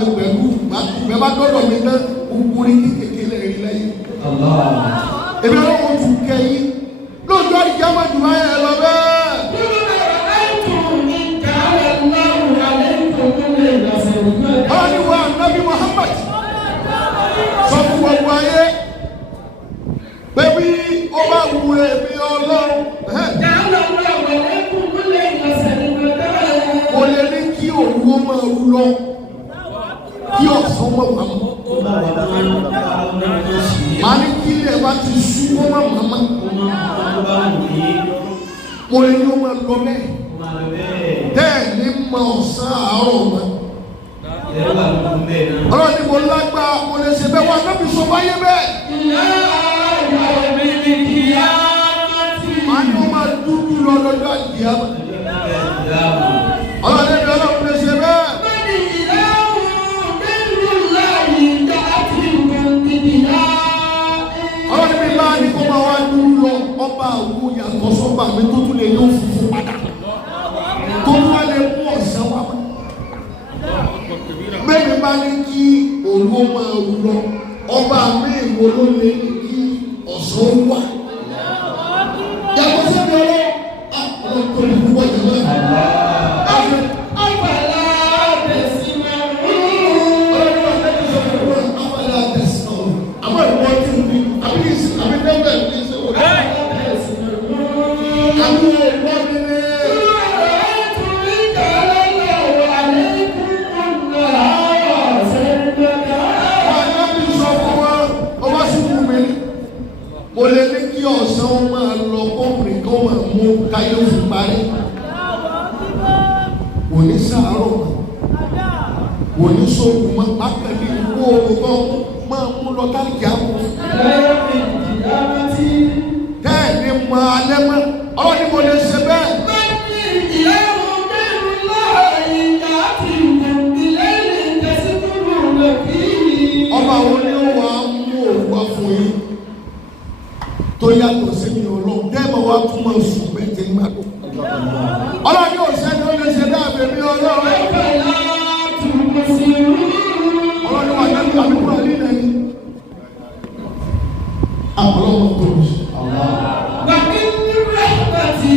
mi pẹ̀lú bẹ́ẹ̀ bá dọ́dọ̀ mi náà gbogbo ní kékeré rí lẹ́yìn. èmi ọlọ́run tún kẹ́yìn lóòótọ́ àdìjá máa jù máa yẹ lọ bẹ́ẹ̀. ọlọ́ni wa Nabi Muhammad sọ fún gbogbo ayé pé bí ó bá wù èmi ọlọ́run kò lè ní kí òru ó máa rú lọ kí ọ̀sán mọ̀ wá mọ́. màá ní kí ilé bá ti sú ó má màmá. mo lè ní ó máa lọ bẹ́ẹ̀. bẹ́ẹ̀ ni mo ọ̀sán àárọ̀ mọ́. ọlọ́run ni mo lágbá mo lè ṣe bẹ́ẹ̀ wá lọ́bì sọ wáyé bẹ́ẹ̀. màá ní ó máa dúdú lọ lọ́jọ́ àjíyá. ọlọ́run ni ọlọ́run lè ṣe bẹ́ẹ̀. ọlọ́run mi máa ní kó máa wá dúró lọ ọba àwọn yàtọ̀ sọ́ba mi tó tún lè yóò funfun padà tó tún wá lè mú ọ̀sán wá mọ́. bẹ́ẹ̀ni bá ní kí òun ó máa rú lọ ọba mi ìwò ló lè ní kí ọ̀sán wá. yàtọ̀ sẹ́ni ọlọ́run tó lè púpọ̀ jẹ́ náà. mo lè ní kí ọ̀sán máa lọ kọ́kùnrin kan máa mú káyọ̀ fún parí. kò ní sàárọ̀ kò ní sóògùn mọ́ akẹ́lẹ́ ìwé oòrùn kan máa mú lọ káàkiri àpò. bẹ́ẹ̀ ni mo alẹ́ mọ́ ọ̀rọ̀ ni mo lè ṣe bẹ́ẹ̀. ọba wo ni ó wà á mú òwúwa fún yín tó yàtọ̀ sí mi ọlọ́run dẹ́gbẹ̀ wa tún máa sùn bẹ́ẹ̀ ní màdùn. ọlọ́run yóò sẹ́ni ó lè ṣe dáàbẹ̀ mi ọlọ́run. ọlọ́run wà lẹ́nu àbíkúrò nínú ẹni. àbọ̀lọ́wọ́ tó bí. Bàbí rẹ̀ bàtì.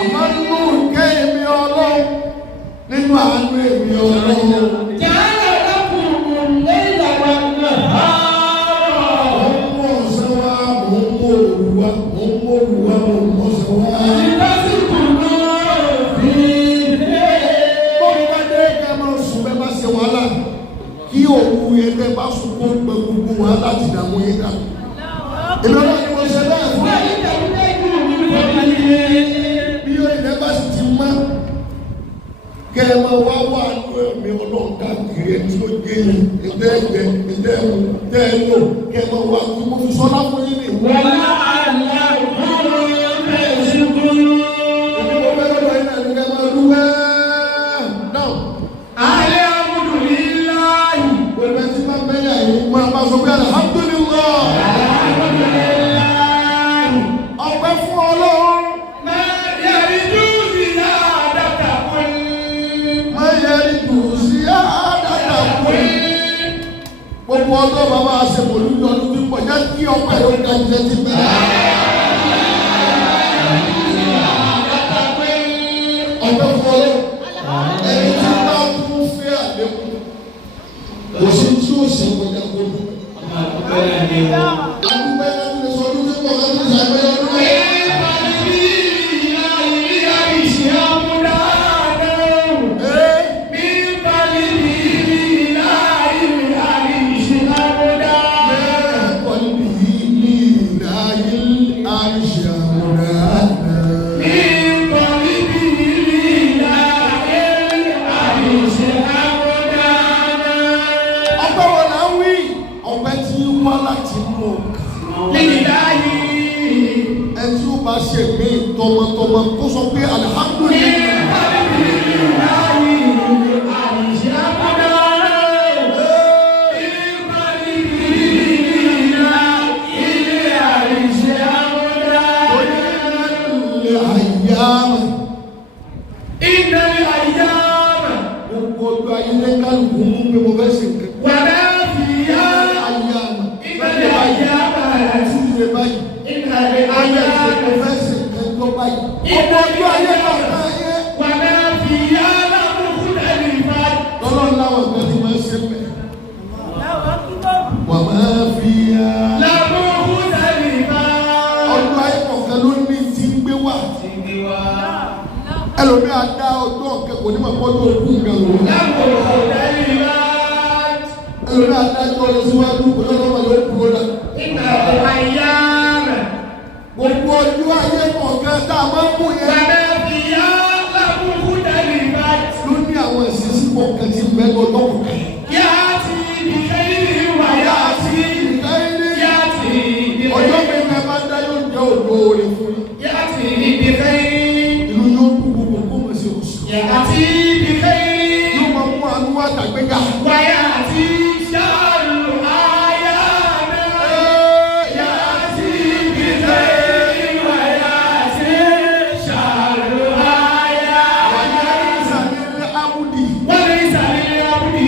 àmọ́ nínú ìkẹ́ èmi ọlọ́run nínú àánú èmi ọlọ́run. Jàǹdà lọ́kùnrin lẹ́yìn àwọn náà. Kí òun ẹgbẹ́ bá sunkún pé gbogbo wa láti dààmú yín dà. Ìlọ́lá ni mo ṣe bẹ́ẹ̀ fún bí ilẹ̀ bá sì ti mọ́ kẹ́ ẹ máa wá wà ní ẹ̀mí ọlọ́run káàkiri ẹni tó gé yín ẹgbẹ́ ẹgbẹ́ ẹgbẹ́ ẹ̀mú tẹ́ ẹ lò kẹ́ ẹ máa wá kí mo fi sọ́lá fún yín nì. Gbogbo ọjọ́ bàbá àṣẹ̀mọ̀ olúdó ọdún tí ń pọ̀ jẹ́ kí ọpẹ́ ló ga jẹ́ ti bẹ̀rẹ̀. Ọpẹ́ fún ọlọ́ ẹni tí bá kún fẹ́ àlékún kò sí tí ó ṣe kọjá gbogbo. Àdúgbò ẹni lè sọ ọdún tí pọ̀ láti ṣàgbéyọ̀ ọdún rẹ̀. Bá ṣe mí tọmọtọmọ kó sọ pé alihamudulilayi. Gbogbo ọjọ́ ayé lẹ́ka lùkùn mú mi wọ ayé ìfẹsẹ̀ ẹjọ́ báyìí. Ọmọ ọjọ́ ayé bàbá ayé. Wà náà fi yá lábùkù dàbí ìfà. Ọlọ́run láwọn ọ̀gá ti máa ń ṣe mẹ́. Wà máa fi yá. Lábùkù dàbí ìfà. Ọjọ́ ayé kọ̀ọ̀kan ló ní ti ń gbé wá. Ẹlòmíà dá ọjọ́ ọ̀kẹ́ kò ní máa pọ́jú òkú nǹkan lò. Lábùkù dàbí ìfà. Ẹlòmíà dá ọjọ́ lọ síwájú kò lọ́dọ̀ máa lọ kúrò náà. Ìgbà àyà rẹ̀. Gbogbo ọjọ́ ayé kọ̀ọ̀kan tá a máa ń mú yẹn. Wà náà fi yá lábùkù dàbí ìfà. Ló ní àwọn ìṣesí kọ̀ọ̀kan tí ń bẹ lọ́dọ̀ kọ̀ọ̀kan. Yá ti ìfẹ́ wà yá ti. Yá ti ìfẹ́. Ọjọ́ mẹ́ta máa ń dá yóò jẹ́ olóore fún yín. Yá ti ìfẹ́. Ìlú yóò kú gbogbo kó mọ̀ sí oṣù. Yá ti ìfẹ́. Yóò máa mú àánú àtàgbéga. Wà yá ti ṣàlù àyà náà. Yá ti ìfẹ́. Wà yá ti ṣàlù àyà. Wà ní ìsàlẹ̀ Amúdì. Wọ́n ní ìsàlẹ̀ àbúdí.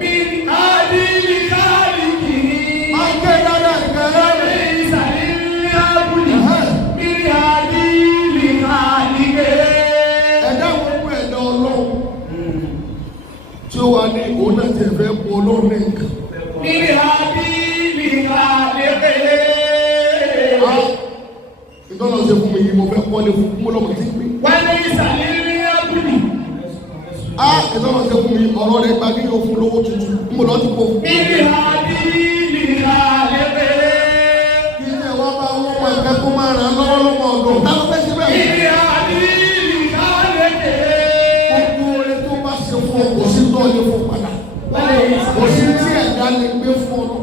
Mi àdìrí káàdì. Máa ń gbé dáadáa nìkan Wọ́n rẹ̀. ní ìsàlẹ̀ àbúdí. Mi àdìrí káàdì. Ẹ̀dá wo mú ẹ̀dá Ọlọ́run tí ó wà ní òun náà ti fẹ́ mú Ọlọ́run ní nǹkan. Mi àdìrí káàdì. Ìtọ́nà ṣe fún mi yìí mo fẹ́ kọ́lé fún mú lọ́mọ tí ń gbé. Wọ́n ní ìsàlẹ̀ àbúdí. Ìtọ́nà ṣe fún mi ọ̀rọ̀ rẹ̀ gba kí yóò fún lówó tuntun mo lọ́ ti kó fún. Mi àdìrí káàdì. Kí ni ẹ̀wá bá wọ́n máa fẹ́ kó máa ràn án lọ́wọ́ lọ́mọ ọ̀dọ̀. Ta ló fẹ́ ṣe bẹ́ẹ̀? Mi àdìrí káàdì. Gbogbo oore tó bá ṣe fún ọ kò sí tó lè fún padà. Kò sí tí ẹ̀dá lè gbé fún ọ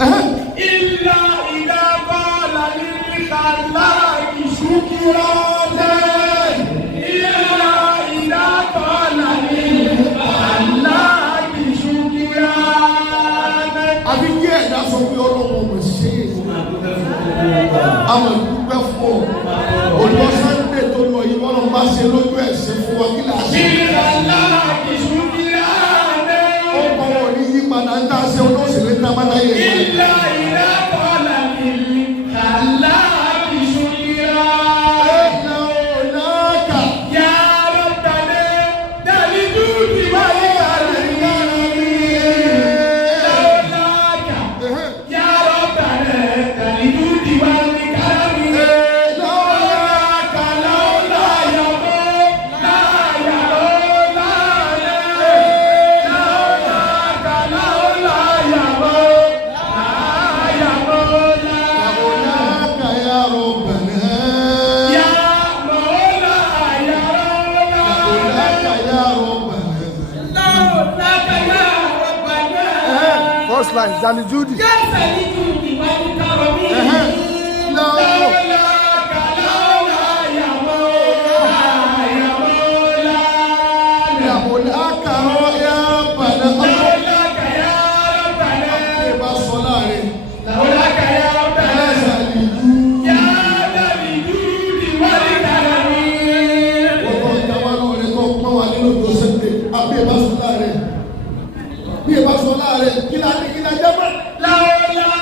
náà. Ìlà ìdábọ̀lá ní ìkàlá ìṣúkúrọ̀ lẹ́. Ìlà ìdábọ̀lá ní ìkàlá ìṣúkúrọ̀ lẹ́. Àbí kí ẹ̀dá sọ pé Ọlọ́run ọmọ ṣe é. Àwọn ìdúpẹ́ fún ọ. Olùkọ́ Sunday tó lọ yìí wọ́n lọ bá ṣe lójú ẹ̀sìn fún wa kí là á ṣe. Ìkàlá ìṣúkúrọ̀ lẹ́. Ó kọ́ wọn ní yípadà ń dá ṣe olóṣèlú ní abáláyé rẹ̀. Ìlà ìdábọ̀lá ní ìkàlá ìṣúkúrọ̀ lẹ́. Ẹ̀dá ò náà Ya Rabbana dalidudi wa ikarimi laulaka. Ya Rabbana dalidudi wa ikarimi laulaka laula yabo la yabo la laulaka laula yabo la yabo la. يا ربنا Ya Maula ya لك يا ربنا laulaka ya Rabbana. First line, Danny Judy. يا مولاك يا ربنا بá sọlá rẹ̀ ọ̀tọ̀ ìjàmbá náà rẹ̀ tó pọ́n wà nínú ìjọ sẹ́ńdẹ̀ àbí ẹ̀ bá sọlá rẹ̀ bí ẹ̀ bá sọlá rẹ̀ kí la ní kí la jẹ́ bẹ́ẹ̀.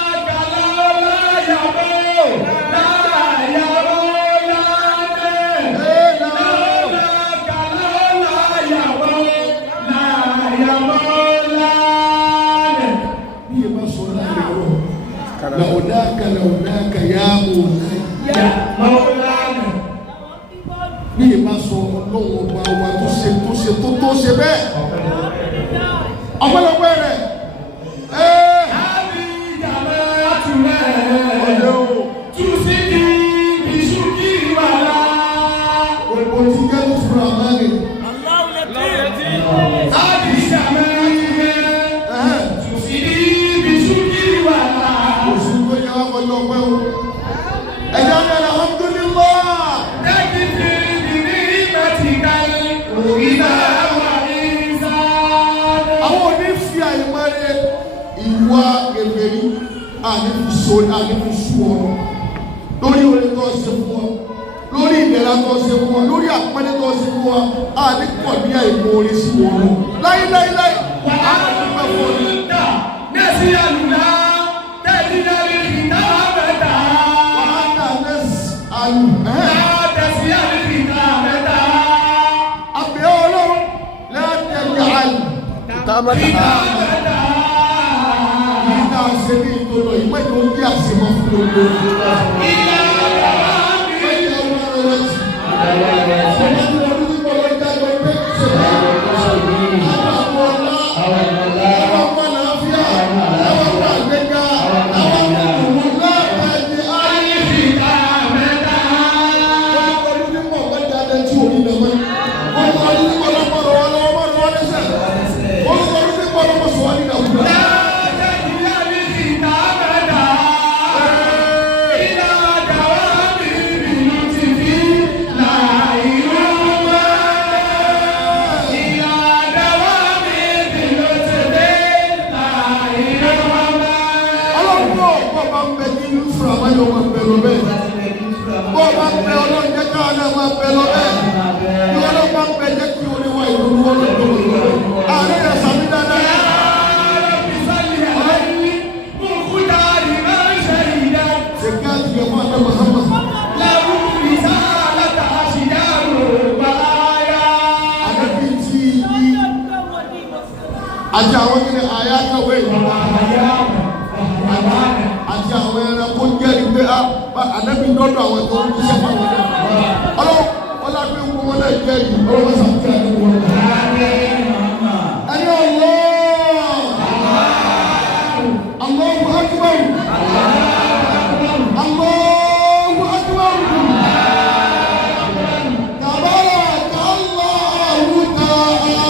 bí ẹ̀ bá sọlá rẹ̀ rọ̀ làwọ̀dáka yá مولاي. bí ẹ̀ bá sọ ọlọ́run ọba wa tó ṣe bẹ́ẹ̀ ọ̀pọ̀lọpọ̀ rẹ̀ ọ̀lẹ́ o gbogbo tí jẹ́ tó fura máa rẹ̀ oṣù tó yẹ wá kọjọ pẹ́ o ẹ̀jẹ̀ ọ̀gá alhamdulillah. àwọn òní fi àìmọ́lẹ̀ ìwà èmèrí ànífisù ọ̀rọ̀ lórí orin tó ṣe fún wa lórí ìdẹ̀ra tó ṣe fún wa lórí àpẹẹrẹ tó ṣe fún wa àníkọ̀ ní àìmọ̀ orin sí wọn láíláíláí àdúgbò fún ọ. Nasi alula, tẹ̀lé ní alẹ́ ìdáwà bẹ̀ta. mẹ́ta. Ìdá ṣe ní ìtòlò ìpẹ́ tó ń bí àṣemọ́ fún gbogbo ìgbà. Àti àwọn kí ni àyà kàwé àti àwọn ẹranko jẹ́rìí pé ànábì dọ́dọ̀ àwọn tó ń ṣiṣẹ́ fún àwọn ọlọ́wọ́ ọlọ́pẹ́ ń wọ́n náà jẹ́rìí ọlọ́wọ́ sàmúlẹ̀ àti wọn. ẹni ọlọ́ Allahu Akbar Allahu Akbar tabaraka Allahu ta'ala.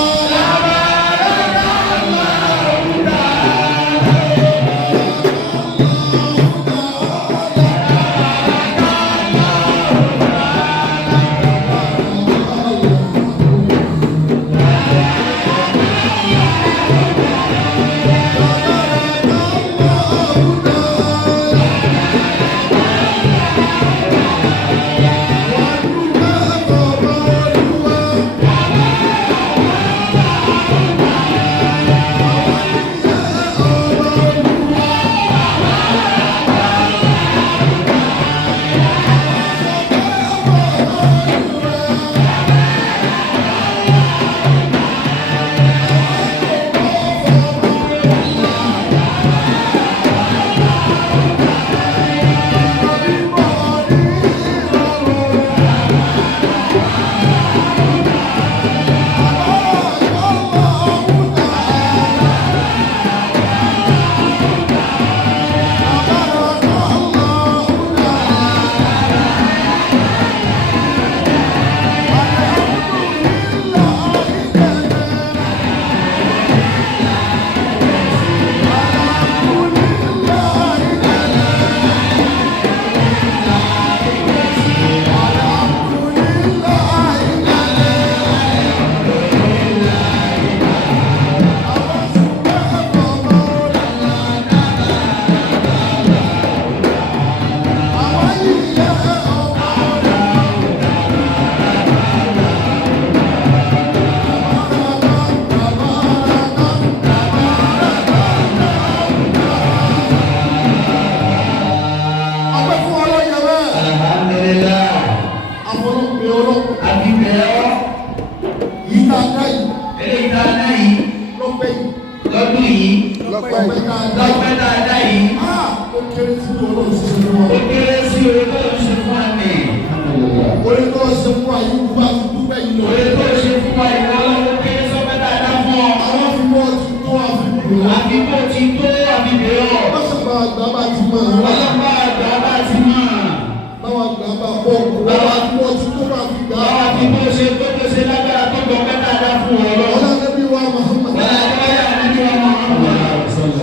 Lọ́dún yìí, lọ́pẹ́ dáadáa yìí, ó kéré sí Ọlọ́run ṣe fún wa. ó kéré sí Ọlọ́run ṣe fún wa ní. Orí tó ṣe fún wa yìí wúwo àti dúpẹ́ yìí lọ. Orí tó ṣe fún wa yìí lọ́wọ́ kéré sọ́pẹ́ dáadáa fún ọ. Àwọn fífọ́ ti tó àfikún. Àfikún ti tó àfikún yọ. Lọ́sọ̀gbà àgbà bá ti mọ̀. Ọlọ́pàá àgbà bá ti mọ̀. Báwa àgbà bá pọ̀ kú. Báwa fífọ́ ti tó bá fi gbà. Báwa fífọ́ ṣe tó ṣe lágbára tó gbọ́ pẹ́ dáadáa fún ọ lọ. Ọlọ́dẹ́bí wa Muhammad.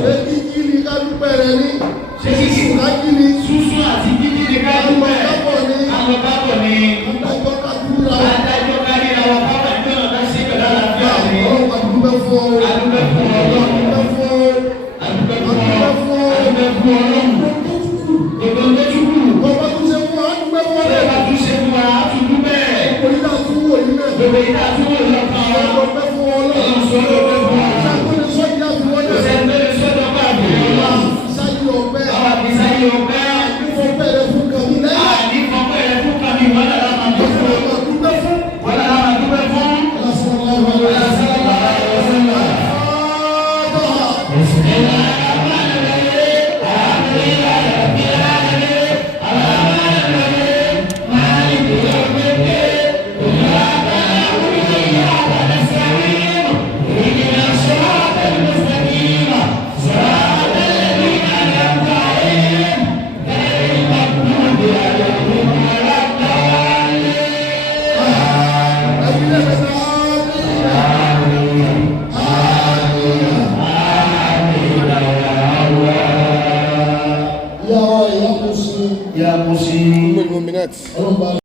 Ṣé kíkí ni ká dúpẹ́ rẹ ní? Ṣé kíkí ká kí ni? Súnsún àti kíkí ni ká dúpẹ́. Àlọ́bábọ̀ ni. Àlọ́bábọ̀ ni. Adájọ́ ká dúró ra. Adájọ́ ká ríra wọn pápá ìgbọ́nà ká ṣe pẹ̀lú àlàáfíà ni. Ọlọ́run àdúgbẹ́ fún ọ. Adúpẹ́ fún Ọlọ́run. Àdúgbẹ́ fún ọ. Adúpẹ́ fún Ọlọ́run. Adúpẹ́ fún Ọlọ́run. Gbogbo ń lójú kù. Bọ́lá tún ṣe fún wa, àdúgbẹ́ fún ọ. Bẹ́ẹ̀ bá tún ṣe fún wa, á tún dúpẹ́. Orí náà tún wò yín náà. Gbogbo ìdá tún wò lọ́kàn wa. Ọlọ́pẹ́ fún ọ lọ́wọ́. Ọlọ́run sọ lọ́pẹ́ fún wa. Ṣàkóso sọ́jà fún ọ náà. Ṣẹ́ńtẹ́lẹ̀ sọ́dọ̀ bá àgbẹ̀ wa. Sáyé ọpẹ́. Àwọn àbísáyé ọpẹ́. Àdúgbò bẹ̀rẹ̀ fún kàmí lẹ́yìn. Àní fọ́pẹ́ rẹ̀ fún kàmí wọ́n lára máa dúpẹ́ fún. Àdúgbẹ́ fún. Wọ́n lára máa dúpẹ́ fún. Ọlọ́sọ̀rọ̀ Wọ́n lára sábà wà lára wọ́n sọ́nà. sí. المؤمنات.